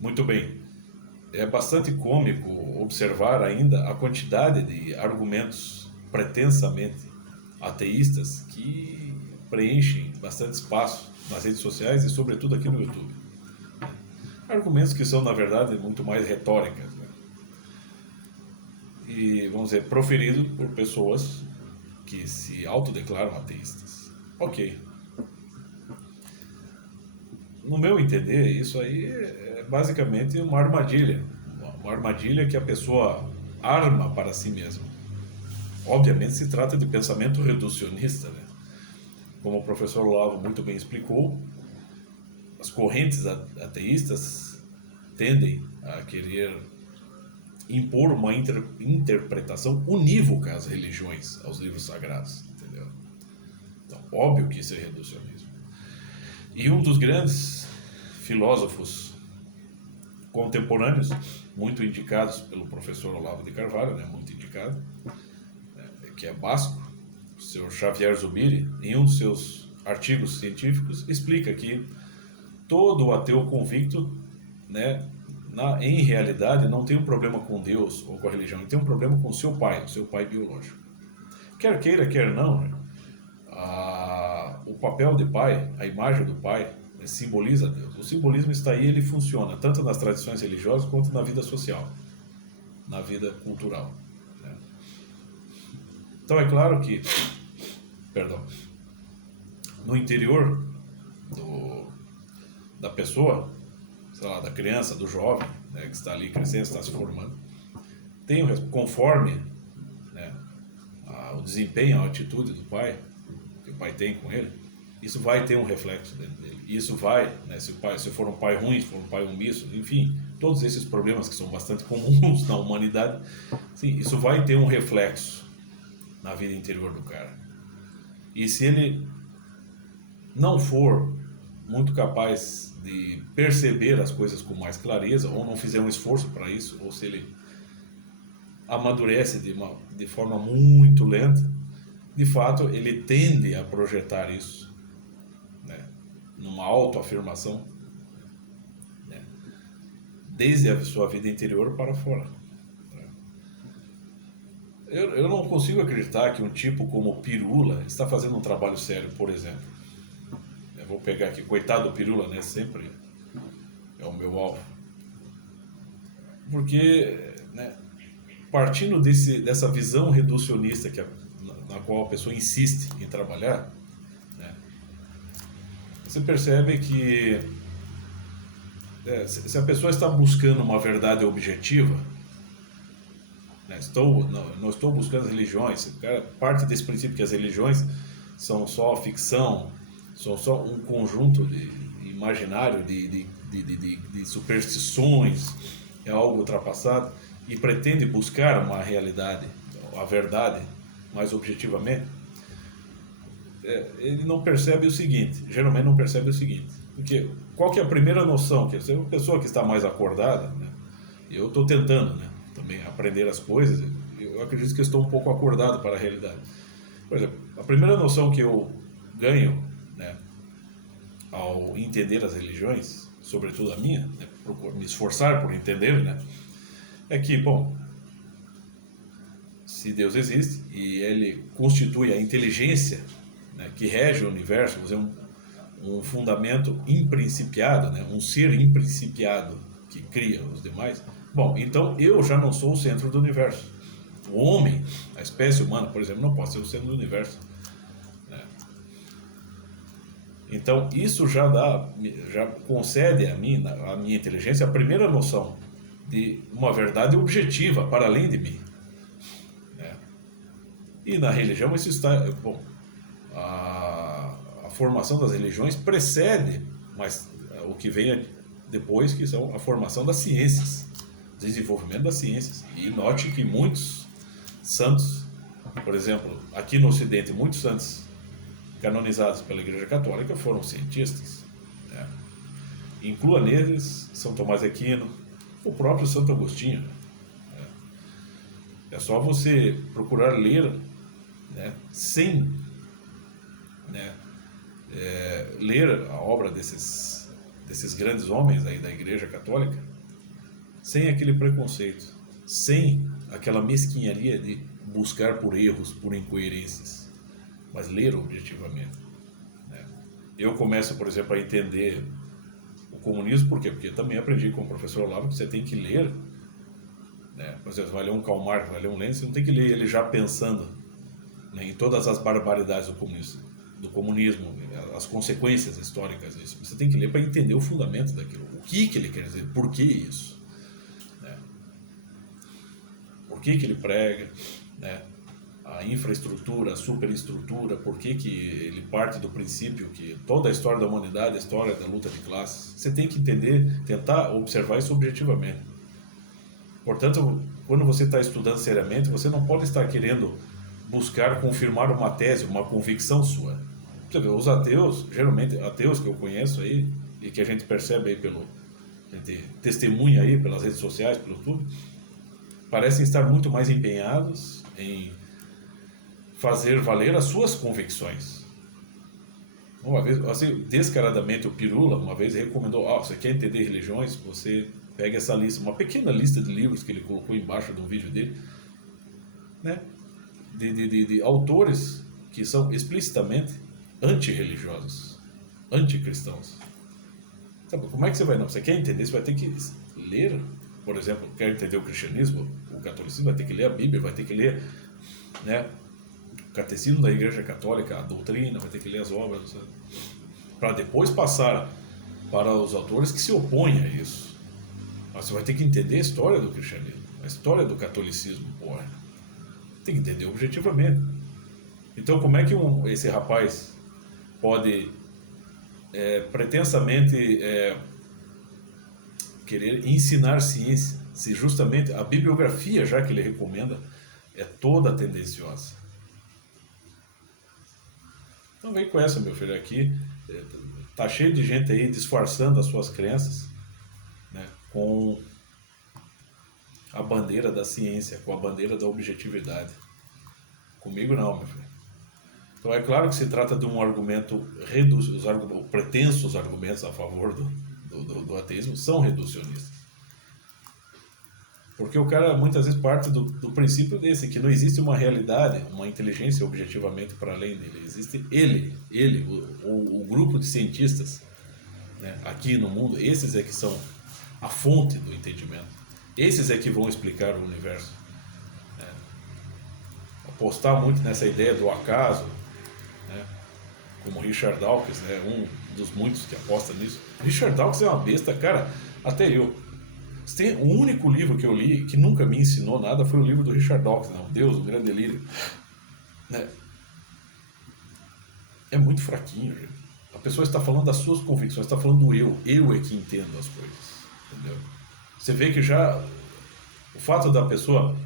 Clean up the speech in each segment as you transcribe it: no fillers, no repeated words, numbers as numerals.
Muito bem. É bastante cômico observar ainda a quantidade de argumentos pretensamente ateístas que preenchem bastante espaço nas redes sociais e, sobretudo, aqui no YouTube. Argumentos que são, na verdade, muito mais retóricas, né? E, vamos dizer, proferidos por pessoas que se autodeclaram ateístas. Ok. No meu entender, isso aí é basicamente uma armadilha. Uma armadilha que a pessoa arma para si mesma. Obviamente se trata de pensamento reducionista, né? Como o professor Olavo muito bem explicou, as correntes ateístas tendem a querer impor uma interpretação unívoca às religiões, aos livros sagrados, entendeu? Então, óbvio que isso é reducionismo. E um dos grandes filósofos contemporâneos, muito indicados pelo professor Olavo de Carvalho, né, muito indicado, né, que é basco, o senhor Xavier Zubiri, em um dos seus artigos científicos, explica que todo ateu convicto, né, em realidade, não tem um problema com Deus ou com a religião, ele tem um problema com o seu pai biológico. Quer queira, quer não, né, o papel de pai, a imagem do pai, né, simboliza Deus. O simbolismo está aí, ele funciona tanto nas tradições religiosas quanto na vida social, na vida cultural, né? Então é claro que, perdão, no interior da pessoa, sei lá, da criança, do jovem, né, que está ali crescendo, está se formando, tem conforme, né, o desempenho, a atitude do pai, que o pai tem com ele, isso vai ter um reflexo dentro dele. E isso vai, né, se for um pai ruim, se for um pai omisso, enfim, todos esses problemas que são bastante comuns na humanidade, sim, isso vai ter um reflexo na vida interior do cara. E se ele não for muito capaz de perceber as coisas com mais clareza, ou não fizer um esforço para isso, ou se ele amadurece de forma muito lenta, de fato ele tende a projetar isso, né, numa autoafirmação, né, desde a sua vida interior para fora. Eu não consigo acreditar que um tipo como o Pirula está fazendo um trabalho sério, por exemplo. Eu vou pegar aqui, coitado do Pirula, né? Sempre é o meu alvo. Porque, né, partindo dessa visão reducionista na qual a pessoa insiste em trabalhar, né, você percebe que se a pessoa está buscando uma verdade objetiva, né, não estou buscando as religiões, o cara parte desse princípio que as religiões são só ficção, são só um conjunto de imaginário de superstições, é algo ultrapassado, e pretende buscar uma realidade, a verdade, mais objetivamente, ele não percebe o seguinte, geralmente não percebe o seguinte, porque qual que é a primeira noção, que é uma pessoa que está mais acordada, né, eu estou tentando, né, também aprender as coisas, eu acredito que estou um pouco acordado para a realidade. Por exemplo, a primeira noção que eu ganho, né, ao entender as religiões, sobretudo a minha, né, me esforçar por entender, né, é que, bom, se Deus existe e ele constitui a inteligência, né, que rege o universo, vamos dizer, um fundamento imprincipiado, né, um ser imprincipiado que cria os demais, bom, então eu já não sou o centro do universo. O homem, a espécie humana, por exemplo, não pode ser o centro do universo, né? Então isso já concede a mim, a minha inteligência, a primeira noção de uma verdade objetiva para além de mim, né? E na religião isso está, bom, a formação das religiões precede, mas o que vem depois, que são a formação das ciências, desenvolvimento das ciências. E note que muitos santos, por exemplo, aqui no Ocidente, muitos santos canonizados pela Igreja Católica foram cientistas, né? Inclua neles São Tomás de Aquino, o próprio Santo Agostinho, né? É só você procurar ler, né, sem, né, ler a obra desses desses grandes homens aí da Igreja Católica, sem aquele preconceito, sem aquela mesquinharia de buscar por erros, por incoerências, mas ler objetivamente, né? Eu começo, por exemplo, a entender o comunismo, por quê? Porque eu também aprendi com o professor Olavo que você tem que ler, né? Por exemplo, vai ler um Karl Marx, vai ler um Lenin, você não tem que ler ele já pensando, né, em todas as barbaridades do comunismo, as consequências históricas disso. Você tem que ler para entender o fundamento daquilo, o que ele quer dizer, por que isso, né? Por que ele prega, né? A infraestrutura, a superestrutura, por que ele parte do princípio que toda a história da humanidade é a história da luta de classes. Você tem que entender, tentar observar isso objetivamente. Portanto, quando você está estudando seriamente, você não pode estar querendo buscar confirmar uma tese, uma convicção sua. Você vê, os ateus, geralmente ateus que eu conheço aí, e que a gente percebe aí a gente testemunha aí pelas redes sociais, pelo YouTube, parecem estar muito mais empenhados em fazer valer as suas convicções. Uma vez, assim, descaradamente, o Pirula uma vez recomendou: você quer entender religiões? Você pega essa lista, uma pequena lista de livros que ele colocou embaixo de um vídeo dele, né? De autores que são explicitamente antirreligiosos, anticristãos. Sabe, como é que você vai? Não, você quer entender? Você vai ter que ler. Por exemplo, quer entender o cristianismo, o catolicismo, vai ter que ler a Bíblia, vai ter que ler, né, o catecismo da Igreja Católica, a doutrina, vai ter que ler as obras, para depois passar para os autores que se opõem a isso. Mas você vai ter que entender a história do cristianismo, a história do catolicismo, porra. Tem que entender objetivamente. Então, como é que esse rapaz pode pretensamente querer ensinar ciência, se justamente a bibliografia, já que ele recomenda, é toda tendenciosa? Então vem com essa, meu filho, aqui tá cheio de gente aí disfarçando as suas crenças, né, com a bandeira da ciência, com a bandeira da objetividade. Comigo não, meu filho. Então é claro que se trata de um argumento pretensos argumentos a favor do ateísmo são reducionistas. Porque o cara muitas vezes parte do princípio desse, que não existe uma realidade, uma inteligência objetivamente para além dele. Existe o grupo de cientistas, né, aqui no mundo, esses é que são a fonte do entendimento. Esses é que vão explicar o universo. Apostar muito nessa ideia do acaso, né, como Richard Dawkins, né, um dos muitos que aposta nisso. Richard Dawkins é uma besta, cara, até eu. O único livro que eu li que nunca me ensinou nada foi o livro do Richard Dawkins, né, O Deus, o Grande Delírio. É muito fraquinho, gente. A pessoa está falando das suas convicções, está falando do eu é que entendo as coisas, entendeu? Você vê que já o fato da pessoa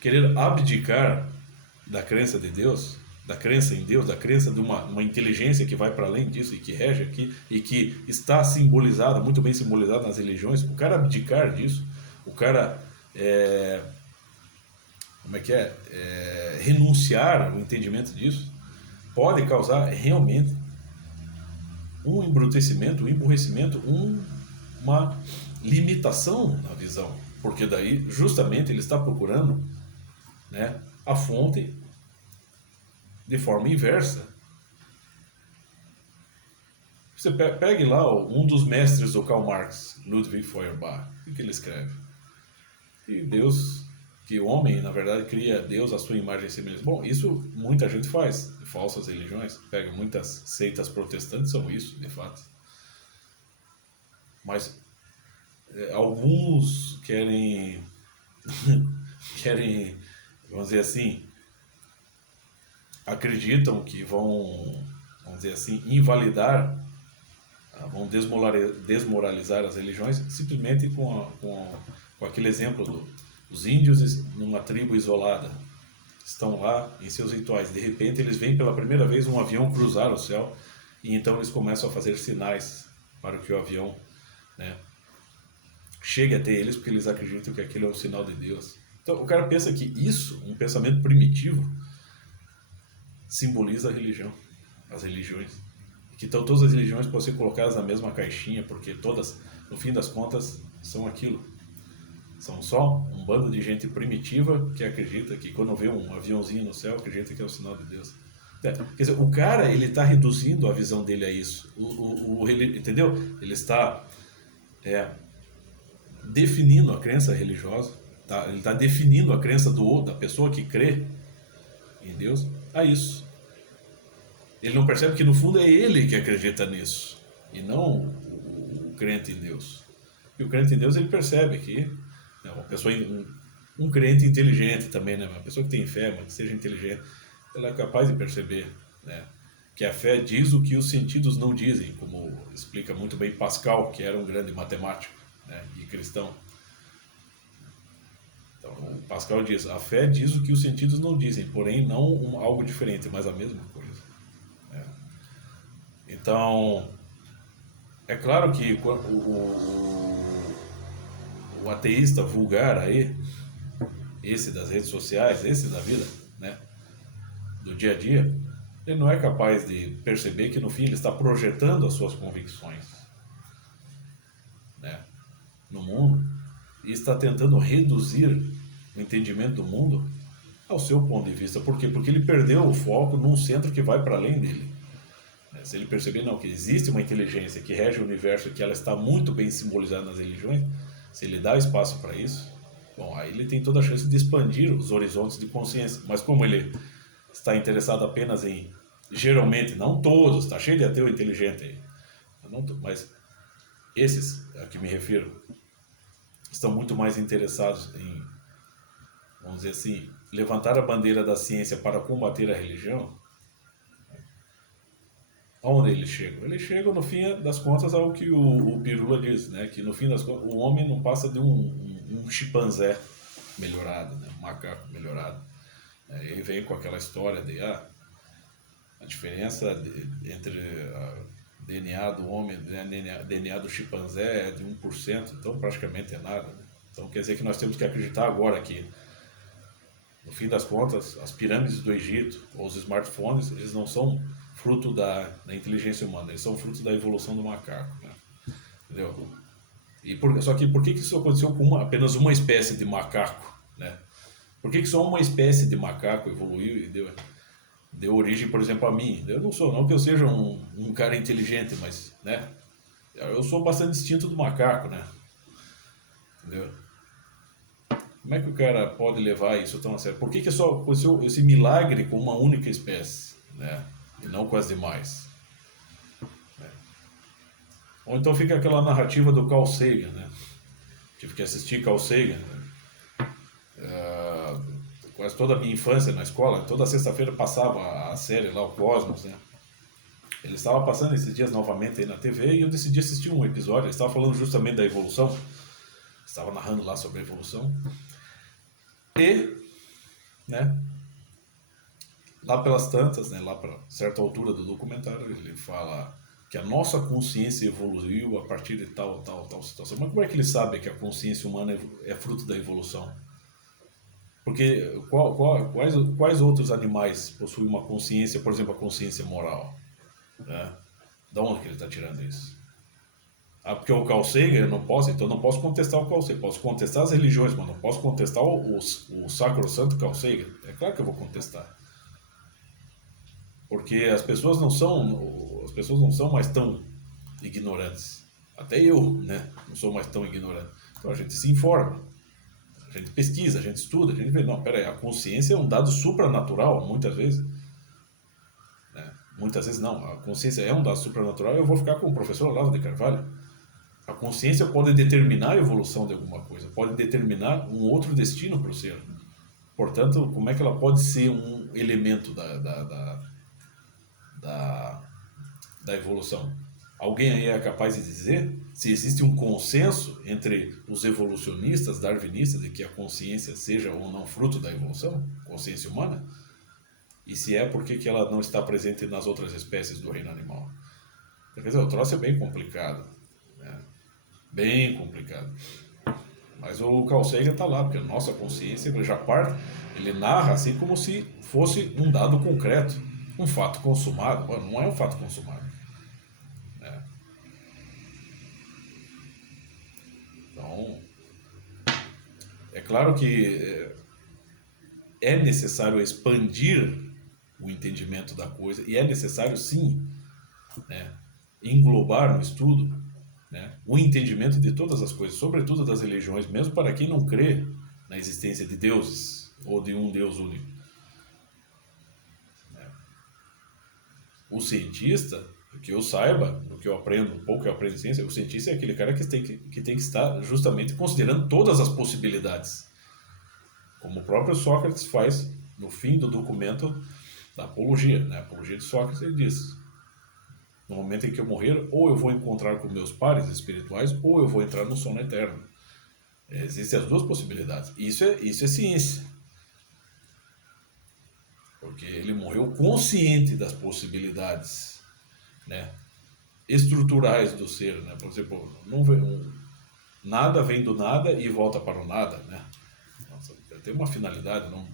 querer abdicar da crença de Deus, da crença em Deus, da crença de uma inteligência que vai para além disso e que rege aqui e que está simbolizada, muito bem simbolizada nas religiões, o cara abdicar disso, o cara renunciar ao entendimento disso, pode causar realmente um embrutecimento, um emburrecimento, uma limitação na visão, porque daí justamente ele está procurando, né, a fonte de forma inversa. Você pegue lá um dos mestres do Karl Marx, Ludwig Feuerbach, o que ele escreve? Que Deus, que o homem, na verdade, cria Deus à sua imagem e semelhança. Bom, isso muita gente faz, falsas religiões, pega muitas seitas protestantes, são isso, de fato. Mas alguns querem, vamos dizer assim, acreditam que vão, vamos dizer assim, invalidar, vão desmoralizar as religiões simplesmente com aquele exemplo dos índios numa tribo isolada. Estão lá em seus rituais. De repente eles veem pela primeira vez um avião cruzar o céu e então eles começam a fazer sinais para que o avião, né, chegue até eles, porque eles acreditam que aquilo é um sinal de Deus. Então o cara pensa que isso, um pensamento primitivo, simboliza a religião, as religiões. que então todas as religiões podem ser colocadas na mesma caixinha, porque todas, no fim das contas, são aquilo. São só um bando de gente primitiva que acredita que quando vê um aviãozinho no céu, acredita que é o sinal de Deus. Quer dizer, o cara, ele está reduzindo a visão dele a isso. Entendeu? Ele está definindo a crença religiosa, tá? Ele está definindo a crença da pessoa que crê em Deus a isso. Ele não percebe que no fundo é ele que acredita nisso e não o crente em Deus. E o crente em Deus, ele percebe que uma pessoa, um crente inteligente também, né? Uma pessoa que tem fé, mas que seja inteligente, ela é capaz de perceber, né, que a fé diz o que os sentidos não dizem, como explica muito bem Pascal, que era um grande matemático, né, e cristão. Então, o Pascal diz: a fé diz o que os sentidos não dizem, porém não algo diferente, mas a mesma coisa. Né? Então, é claro que o ateísta vulgar aí, esse das redes sociais, esse da vida, né, do dia a dia, ele não é capaz de perceber que no fim ele está projetando as suas convicções, né, no mundo, e está tentando reduzir o entendimento do mundo ao seu ponto de vista. Por quê? Porque ele perdeu o foco num centro que vai para além dele. Se ele perceber não, que existe uma inteligência que rege o universo, que ela está muito bem simbolizada nas religiões, se ele dá espaço para isso, bom, aí ele tem toda a chance de expandir os horizontes de consciência. Mas como ele está interessado apenas em, geralmente, não todos, está cheio de ateu inteligente aí, mas esses a que me refiro estão muito mais interessados em, vamos dizer assim, levantar a bandeira da ciência para combater a religião. Aonde eles chegam? Eles chegam, no fim das contas, ao que o Pirula diz, né? Que no fim das contas, o homem não passa de um chimpanzé melhorado, né? Um macaco melhorado. Ele vem com aquela história de a diferença entre DNA do homem e DNA do chimpanzé é de 1%, então praticamente é nada. Né? Então quer dizer que nós temos que acreditar agora que, no fim das contas, as pirâmides do Egito ou os smartphones, eles não são fruto da inteligência humana, eles são fruto da evolução do macaco, né? Entendeu? Só que por que isso aconteceu com apenas uma espécie de macaco, né? Por que só uma espécie de macaco evoluiu e deu origem, por exemplo, a mim? Eu não que eu seja um cara inteligente, mas, né, eu sou bastante distinto do macaco, né? Entendeu? Como é que o cara pode levar isso tão a sério? Por que só aconteceu esse milagre com uma única espécie, né? E não com as demais. Ou então fica aquela narrativa do Carl Sagan, né? Tive que assistir Carl Sagan, né? Quase toda a minha infância na escola, toda sexta-feira passava a série lá, o Cosmos, né? Ele estava passando esses dias novamente aí na TV e eu decidi assistir um episódio. Ele estava falando justamente da evolução, estava narrando lá sobre a evolução. E, né, lá pelas tantas, né, lá para certa altura do documentário, ele fala que a nossa consciência evoluiu a partir de tal situação. Mas como é que ele sabe que a consciência humana é fruto da evolução? Porque quais outros animais possuem uma consciência, por exemplo, a consciência moral? Né? Da onde que ele está tirando isso? Porque o Carl Sagan eu não posso, então eu não posso contestar o Carl Sagan. Posso contestar as religiões, mas não posso contestar o sacrosanto Carl Sagan. É claro que eu vou contestar. Porque as pessoas não são mais tão ignorantes. Até eu, né, não sou mais tão ignorante. Então a gente se informa, a gente pesquisa, a gente estuda, a gente vê, não, peraí, a consciência é um dado supranatural, muitas vezes. Né? Muitas vezes não, a consciência é um dado supranatural, eu vou ficar com o professor Olavo de Carvalho. A consciência pode determinar a evolução de alguma coisa, pode determinar um outro destino para o ser. Portanto, como é que ela pode ser um elemento da evolução? Alguém aí é capaz de dizer se existe um consenso entre os evolucionistas, darwinistas, de que a consciência seja ou não fruto da evolução, consciência humana? E se é, por que ela não está presente nas outras espécies do reino animal? Quer dizer, o troço é bem complicado, né? Bem complicado. Mas o Carl Sagan está lá, porque a nossa consciência, ele já parte, ele narra assim como se fosse um dado concreto, um fato consumado. Não é um fato consumado. claro que é necessário expandir o entendimento da coisa e é necessário, sim, né, englobar no estudo, né, o entendimento de todas as coisas, sobretudo das religiões, mesmo para quem não crê na existência de deuses ou de um Deus único. O cientista, o que eu saiba, o que eu aprendo, um pouco que eu aprendo em ciência, o cientista é aquele cara que tem que estar justamente considerando todas as possibilidades. Como o próprio Sócrates faz no fim do documento da Apologia. Na Apologia de Sócrates ele diz: no momento em que eu morrer, ou eu vou encontrar com meus pares espirituais, ou eu vou entrar no sono eterno. Existem as duas possibilidades. Isso é ciência. Porque ele morreu consciente das possibilidades, né, estruturais do ser, né? Por exemplo, nada vem do nada e volta para o nada, né? Nossa, tem uma finalidade, não?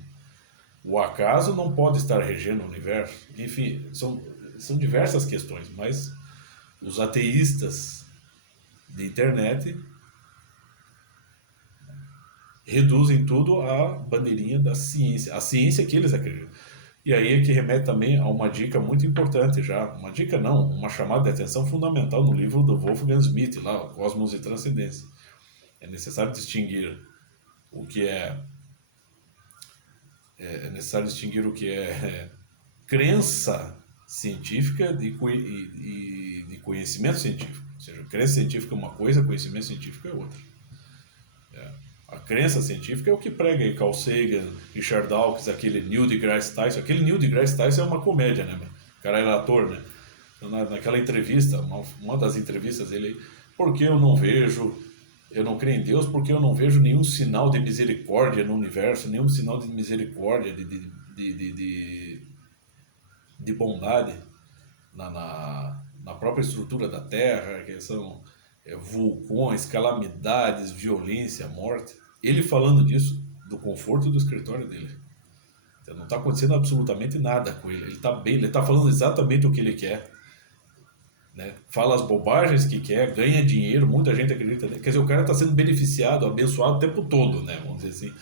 O acaso não pode estar regendo o universo. Enfim, são diversas questões, mas os ateístas de internet reduzem tudo à bandeirinha da ciência, a ciência que eles acreditam. E aí é que remete também a uma dica muito importante já, uma dica não, uma chamada de atenção fundamental no livro do Wolfgang Schmidt, lá, Cosmos e Transcendência. É necessário distinguir o que é necessário distinguir o que é crença científica de conhecimento científico. Ou seja, crença científica é uma coisa, conhecimento científico é outra. A crença científica é o que prega Carl Sagan, Richard Dawkins, aquele Neil deGrasse Tyson. Aquele Neil deGrasse Tyson é uma comédia, né? O cara era ator, né? Naquela entrevista, uma das entrevistas dele, porque eu não creio em Deus, porque eu não vejo nenhum sinal de misericórdia no universo, nenhum sinal de misericórdia, de bondade na própria estrutura da Terra, que são vulcões, calamidades, violência, morte. Ele falando disso, do conforto do escritório dele. Então, não está acontecendo absolutamente nada com ele. Ele está bem, ele está falando exatamente o que ele quer. Né? Fala as bobagens que quer, ganha dinheiro, muita gente acredita. Quer dizer, o cara está sendo beneficiado, abençoado o tempo todo, né? Vamos dizer assim.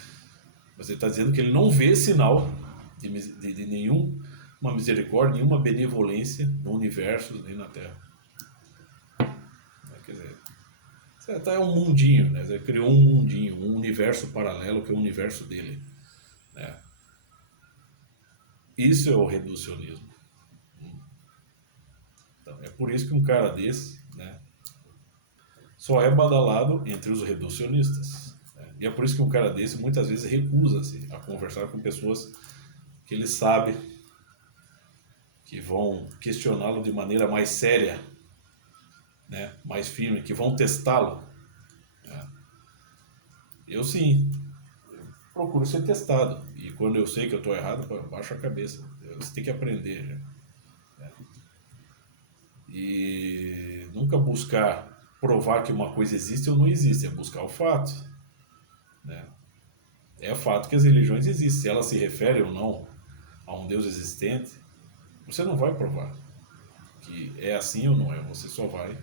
Você está dizendo que ele não vê sinal de nenhuma misericórdia, nenhuma benevolência no universo nem na Terra. Quer dizer, é um mundinho, né? Você criou um mundinho, um universo paralelo que é o universo dele. Né? Isso é o reducionismo. Então, é por isso que um cara desse, né, só é badalado entre os reducionistas. Né? E é por isso que um cara desse muitas vezes recusa-se a conversar com pessoas que ele sabe que vão questioná-lo de maneira mais séria, né, mais firme, que vão testá-lo. Né? Eu sim, procuro ser testado. E quando eu sei que eu estou errado, eu baixo a cabeça. Você tem que aprender. Né? E nunca buscar provar que uma coisa existe ou não existe, é buscar o fato. Né? É fato que as religiões existem. Se elas se referem ou não a um Deus existente, você não vai provar que é assim ou não é. Você só vai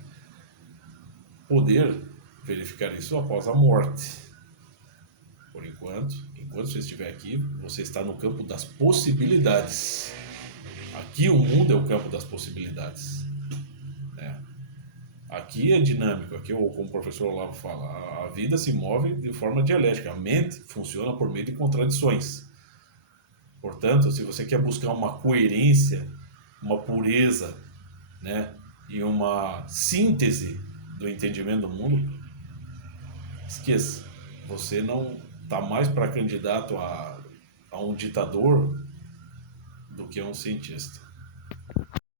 poder verificar isso após a morte. Por enquanto você estiver aqui, você está no campo das possibilidades. Aqui o mundo é o campo das possibilidades. Né? Aqui é dinâmico, aqui, como o professor Olavo fala, a vida se move de forma dialética, a mente funciona por meio de contradições. Portanto, se você quer buscar uma coerência, uma pureza, né, e uma síntese do entendimento do mundo, esqueça, você não está mais para candidato a um ditador do que a um cientista.